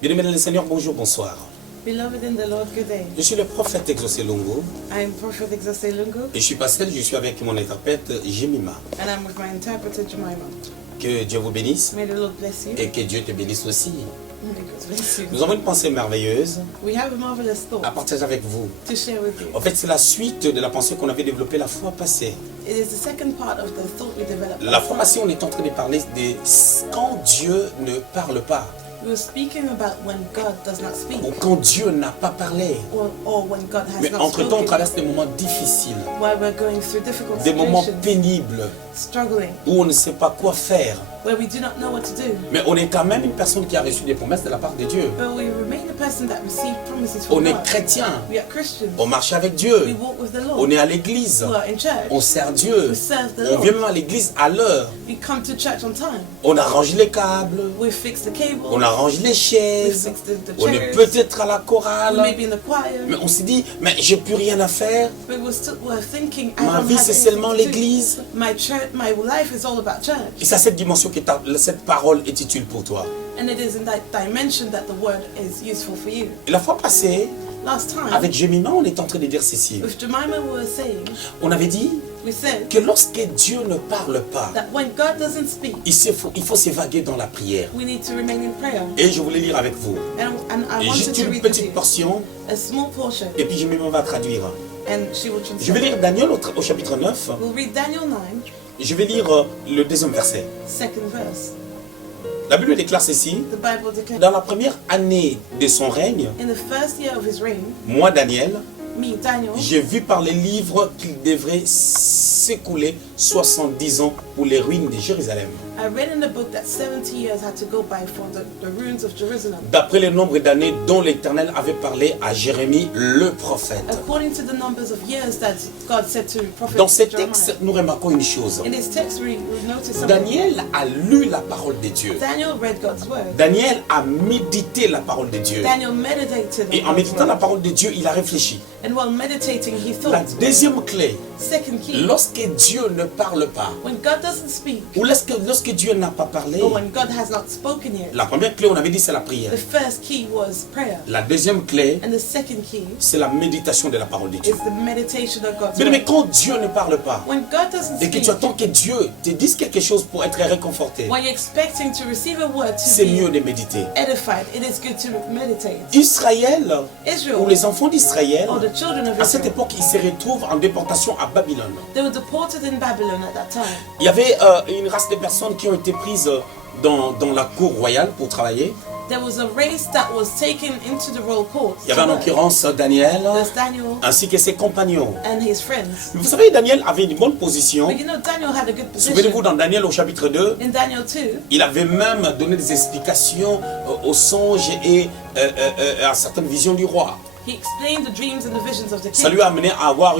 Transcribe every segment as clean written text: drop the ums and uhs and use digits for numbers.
Bien-aimés dans le Seigneur, bonjour, bonsoir. Beloved in the Lord, good day. Je suis le prophète Exaucé Lungu I'm Prophet Exaucé Lungu, et je suis pasteur, je suis avec mon interprète Jemima. and I'm with my interpreter Jemima. Que Dieu vous bénisse May the Lord bless you. et que Dieu te bénisse aussi. May God bless you. Nous avons une pensée merveilleuse We have a marvelous à thought partager avec vous. to share with you. En fait, c'est la suite de la pensée qu'on avait développée la fois passée. It is the second part of the thought we developed. La fois passée, on est en train de parler de quand Dieu ne parle pas We were speaking about when God does not speak, ou quand Dieu n'a pas parlé. or when God has Mais not entre-temps, on spoken, traverse des moments difficiles, while we're going through difficult des moments situations, pénibles struggling, où on ne sait pas quoi faire. where we do not know what to do. Mais on est quand même une personne qui a reçu des promesses de la part de Dieu. But we remain a person that received promises On from est God. chrétien, We are Christians. on marche avec We Dieu, walk with the on Lord. est à l'église, We are in church. on sert Dieu, We serve the on Lord. vient même à l'église à l'heure, We come to church on time. on arrange les câbles, We fix the cable. on arrange les We chaises, fix the on est chairs. peut-être à la We may chorale, be in the choir. mais on s'est dit, mais j'ai plus rien à faire, But we're thinking, I ma don't vie have c'est anything seulement to do. l'église. My church, my life is all about Et church. c'est à cette dimension que cette parole est utile pour toi. And it is in that dimension that the word is useful for you. Et la fois passée, Last time, avec Jemima, on est en train de dire ceci. with Jemima, we were saying, On avait dit we said que lorsque Dieu ne parle pas, that when God doesn't speak, il faut s'évaguer dans la prière. we need to remain in prayer. Et je voulais lire avec vous. And I Et wanted juste to une read with petite you portion, a small portion, et puis Jemima va traduire. and she will Je vais translate. lire Daniel au chapitre 9. We'll read Daniel 9, Je vais lire le deuxième verset. second verse. La Bible déclare ceci. The Bible declares, Dans la première année de son règne, in the first year of his reign, moi, Daniel, me, Daniel, j'ai vu par les livres qu'il devrait s'écouler 70 ans pour les ruines de Jérusalem. I read in the book that 70 years had to go by for the ruins of Jerusalem. D'après le nombre d'années dont l'Éternel avait parlé à Jérémie, le prophète. According to the numbers of years that God said to prophet Dans ces Jeremiah. textes, nous remarquons une chose. In this text, we notice something. Daniel a lu la parole de Dieu. Daniel read God's word. Daniel a médité la parole de Dieu. Daniel meditated Et en on God's méditant la word. parole de Dieu, il a réfléchi. And while meditating, he La thought. deuxième clé, Second key, lorsque Dieu ne parle pas, when God doesn't speak, ou lorsque Dieu n'a pas parlé, or when God has not spoken yet, la première clé, on avait dit, c'est la prière. the first key was prayer. La deuxième clé, And the second key c'est la méditation de la parole de is Dieu. the meditation of God's Mais word. quand Dieu ne parle pas, When God doesn't et que speak, tu attends que Dieu te dise quelque chose pour être réconforté, when you're expecting to receive a word to c'est mieux be de méditer. edified, it is good to meditate. Israël, Israel, ou les enfants d'Israël, or the children of à cette Israel, époque, ils se retrouvent en déportation à Babylone. they were deported in Babylon at that time. Il y avait une race de personnes qui ont été prises dans la cour royale pour travailler. There was a race that was taken into the royal court. Il y avait en l'occurrence Daniel There's Daniel ainsi que ses compagnons. and his friends. Vous savez, Daniel avait une bonne position. But you know, Daniel had a good Souvenez-vous, position. dans Daniel au chapitre 2, In Daniel 2, il avait même donné des explications aux songes et à certaines visions du roi. he explained the dreams and the visions of the Ça king. lui a amené à avoir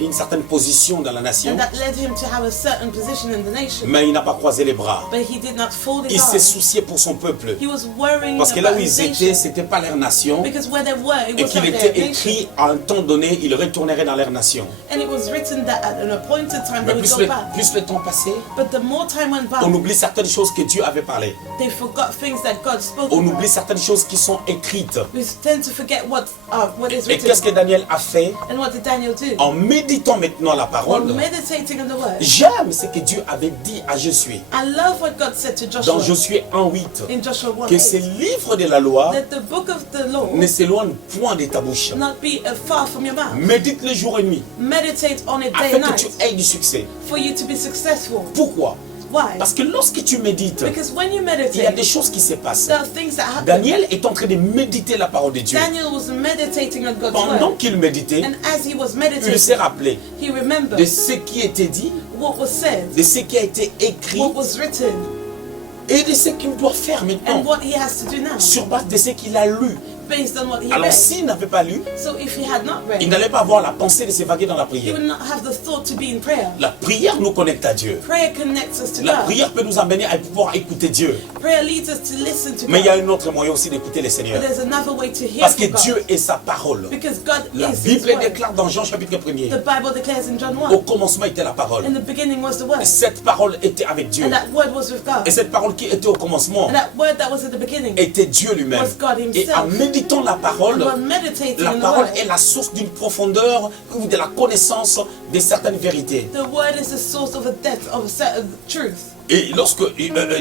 une certaine position dans la nation, And that led him to have a certain position in the nation. mais il n'a pas croisé les bras. But he did not fold Il his s'est arms. soucié pour son peuple. He was worrying Parce que là où about ils his étaient, nation. c'était pas leur nation. Because where they were, it Et was qu'il not était their nation. écrit à un temps donné, ils retourneraient dans leur nation. And it was written that at an appointed time Mais they would go back. plus le temps passait, But the more time went on by, oublie certaines choses que Dieu avait parlé. they forgot things that God spoke On about. oublie certaines choses qui sont écrites. We tend to forget what is Et qu'est-ce que written. Daniel a fait? And what did Daniel do? En méditant maintenant la While parole, meditating on the word, j'aime ce que Dieu avait dit à Josué. I love what God said to Dans Joshua Josué 1:8, in Joshua 1, que ce livre de la loi that the book of the law ne s'éloigne point de ta bouche. not be far from your mouth. Médite le jour et nuit, Meditate on it day afin and que tu night aies du succès. for you to be successful. Pourquoi? Why? Parce que lorsque tu médites, Because when you il y a des meditate, choses qui se passent. there are things that happen. Daniel est en train de méditer la parole de Dieu. Daniel was meditating on God's Pendant word. qu'il méditait, And as he was il s'est meditating, rappelé he de remembered ce qui était dit, what was said, de ce qui a été écrit what was written, et de ce qu'il doit faire and maintenant what he has to do now sur base de ce qu'il a lu. based on what he Alors read. s'il n'avait pas lu, So if he had not il read, n'allait pas avoir la pensée de s'évader dans la he prière. would not have the thought to be in prayer. La prière nous connecte à Dieu. Prayer connects us to La God. prière peut nous amener à pouvoir écouter Dieu. Prayer leads us to listen to Mais il y a God. un autre moyen aussi d'écouter le Seigneur. But there's another way to hear Parce que from God. Dieu est sa parole. Because God La is His Bible word. déclare dans Jean chapitre 1er. The Bible declares in John Au 1, commencement était la parole. in the beginning was the word. Cette parole était avec Dieu. And that word was with God. Et cette parole qui était au commencement And that word that was at the beginning était Dieu lui-même. was God Et en himself. méditant la parole, And while meditating la on the parole word, est la source d'une profondeur ou de la connaissance de certaines vérités. the word is the source of a depth of a set of truth. Et lorsque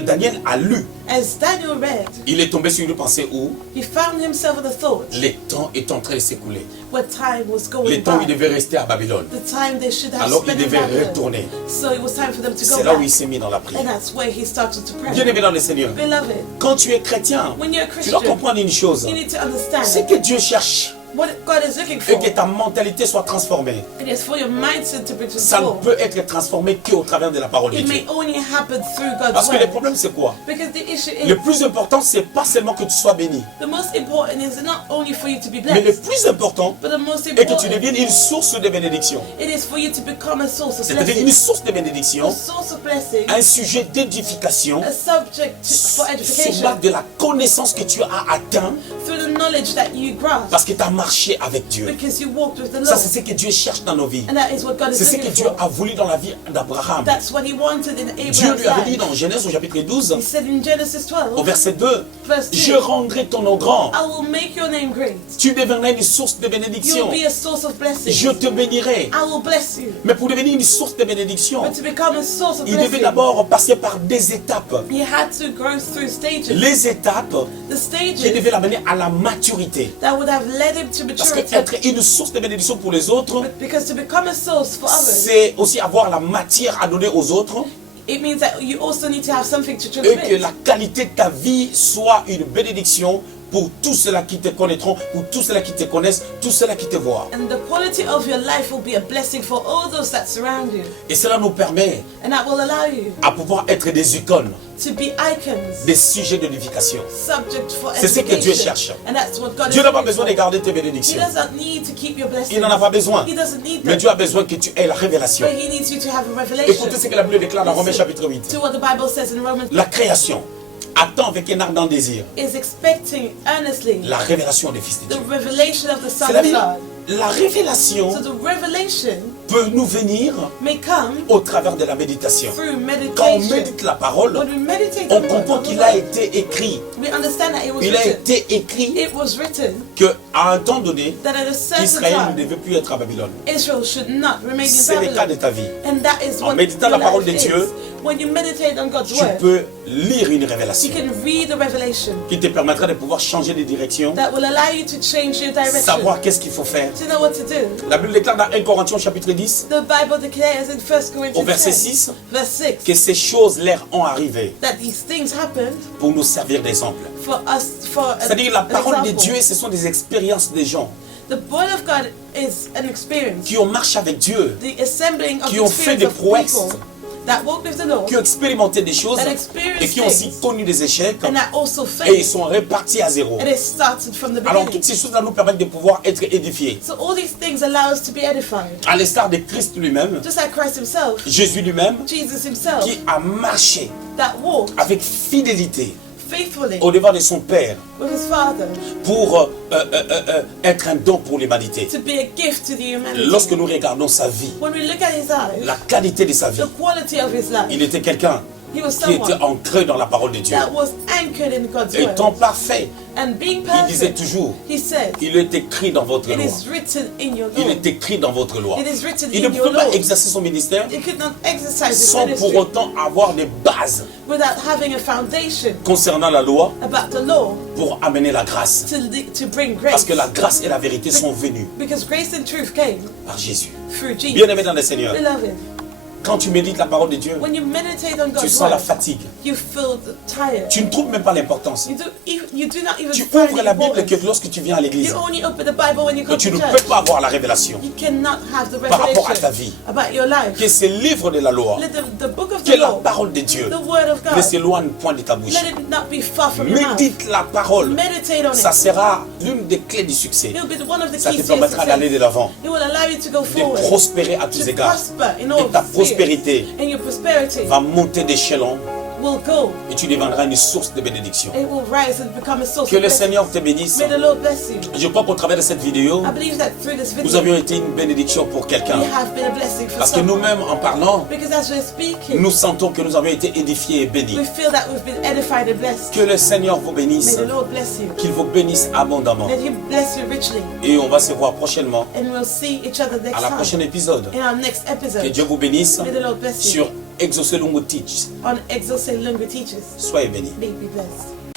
Daniel a lu, As Daniel read, il est tombé sur une pensée où he found himself with a thought les temps est en train de s'écouler. where time was going Les temps, il by. devait rester à Babylone. The time they should have Alors il spent in devait Babylon. retourner. So it was time for them to C'est go là où back. il s'est mis dans la And prière. that's where he started to pray. Bien-aimé dans le Seigneur, Beloved, quand tu es chrétien, when you're a tu dois Christian, comprendre une chose. you need to C'est understand que Dieu cherche what God is looking et for. que ta mentalité soit transformée. It is for your mindset to be Ça ne transformed. peut être transformé qu'au travers de la parole de It Dieu. may only happen through God's Parce que le word. problème c'est quoi? Because the issue Le is, plus important c'est pas seulement que tu sois béni, the most important is not only for you to be mais le blessed, plus important but the most est que tu important, deviennes une source de bénédiction. it is for you to become a source of C'est-à-dire une blessing. source de A bénédiction, source of blessing, un sujet d'édification a subject for sur edification, base de la connaissance que tu as atteint through the knowledge that you grasp, parce que tu as marché avec Dieu. because you walked with the Ça Lord. c'est ce que Dieu cherche dans nos vies. And that is what God C'est is ce que looking Dieu for. a voulu dans la vie d'Abraham. That's what he wanted in Dieu Abraham's lui avait dit life. dans Genèse au chapitre 12, He said in Genesis au 12, verset 2, verse je 2, rendrai ton nom grand. I will make your name great. Tu deviendras une source de You bénédiction. will be a source of blessing. Je te bénirai. I will bless you. Mais pour devenir une source de bénédiction, But to become a source of il devait blessing, d'abord passer par des étapes. he had to go through stages. Les étapes The qui stages devaient l'amener à la maturité. that would have led him to Parce que maturity. être une source de bénédiction pour les autres, Because to become a source for others, c'est aussi avoir la matière à donner aux autres it means that you also need to have something to et que transmit. la qualité de ta vie soit une bénédiction pour tous ceux-là qui te connaîtront, pour tous ceux-là qui te connaissent, tous ceux-là qui te voient. And the quality of your life will be a blessing for all those that surround you. Et cela nous permet And that will allow you à pouvoir être des icônes, to be icons, des sujets d'édification. subject for C'est ce que Dieu edification. cherche. And that's what God Dieu is n'a pas looking besoin de for. garder tes He bénédictions. doesn't need to keep your blessings. Il n'en a pas besoin. He doesn't need Mais that. Dieu a besoin que tu aies la révélation. But he needs you to have a revelation. Écoutez ce que la Bible déclare dans Romains chapitre 8. To what the Bible says in Romans, La création attend avec un ardent désir is expecting earnestly la révélation des fils de the Dieu. revelation of the Son C'est-à-dire, of God. la révélation So the revelation peut nous venir may come au travers de la méditation. through Quand on meditation. médite la parole, When we meditate on on the comprend word, qu'il a été écrit. we understand that it was Il a written. été écrit It was written qu'à un temps donné, that at a certain Israël ne time, devait plus être à Babylone. Israel should not remain in C'est le cas de Babylon. ta vie. And that is En what méditant your la parole life de is. Dieu, When you meditate on God's Tu word, peux lire une you révélation can read a revelation qui te permettra de pouvoir changer de direction, that will allow you to change your direction, savoir qu'est-ce qu'il faut faire. to know what to do. La Bible déclare dans 1 Corinthiens chapitre 10, The Bible declares in 1 au Corinthians verset 10, 6, verse 6, que ces choses leur ont arrivé that these things happened pour nous servir d'exemple. for us, for C'est-à-dire la an parole de example. Dieu, ce sont des expériences des gens The word of God is an experience, qui ont marché avec Dieu, the assembling of qui the ont fait experience des of prouesses, people that walked with the Lord qui ont expérimenté des choses and experienced et qui ont aussi things, connu des échecs and that also et ils failed, sont repartis à zéro. and it started from the Alors beginning. toutes ces choses-là nous permettent de pouvoir être édifiés. So all these things allow us to be edified. À l'instar de Christ lui-même, Just like Christ himself, Jésus lui-même, Jesus himself, qui a marché that walked avec fidélité faithfully au devant de son Père with his Father pour être un don pour l'humanité. to be a gift to the humanity. Lorsque nous regardons sa vie, When we look at his life, la qualité de sa vie, the quality of his life, il était quelqu'un he was qui était someone ancré dans la parole de Dieu. that was anchored in God's Étant word. parfait, And being il disait perfect, toujours, he said, il est écrit dans votre it loi. is written in your Il law. est écrit dans votre loi. It is written Il ne in your pouvait pas law. exercer son ministère He could not exercise his sans pour ministry autant avoir des bases without having a foundation concernant la loi about the law pour amener la grâce. to bring Parce grace. que la grâce et la vérité sont venues Because grace and truth came par Jésus. through Jesus. Bien-aimé dans le Seigneur, Beloved, quand tu médites la parole de Dieu, when you meditate on tu God's sens la word, fatigue. you feel tired. Tu ne trouves même pas l'importance. You do not even Tu find ouvres la Bible importance. que lorsque tu viens à l'église. You only open the Bible when you Que come tu to ne church. peux pas avoir la révélation You cannot have the par rapport à ta revelation vie. about your life. Que ces livres de la loi Let the book of the Que the la Lord, parole de Dieu the word of ne God, s'éloigne point de ta bouche. let it not be far from your mouth. Médite la parole. Meditate on Ça it. sera l'une des clés du succès. It will be one of the Ça te keys to your permettra d'aller success. de l'avant, It will allow you to go de forward, prospérer à tous to égards. prosper in Et all ta spheres. prospérité And your prosperity va monter d'échelon will go. et tu deviendras une source de bénédiction. It will rise and become a source Que of le blessing. Seigneur te bénisse. May the Lord bless you. Je crois qu'au travers de cette vidéo, I believe that through this nous video, avions été une bénédiction pour quelqu'un. we have been a blessing for Parce que someone. nous-mêmes, en parlant, Because as we're speaking, nous sentons que nous avons été édifiés et bénis. we feel that we've been edified and blessed. Que le Seigneur vous May bénisse, the Lord bless you. qu'il vous bénisse abondamment. Let Him bless you richly. Et on va se voir prochainement And we'll see each other next à la time prochaine épisode. in our next Que episode. Dieu vous bénisse May the Lord bless you sur Exauce Lungu Teach. on Exauce Lungu Teachers. Soyez bénis. May you be blessed.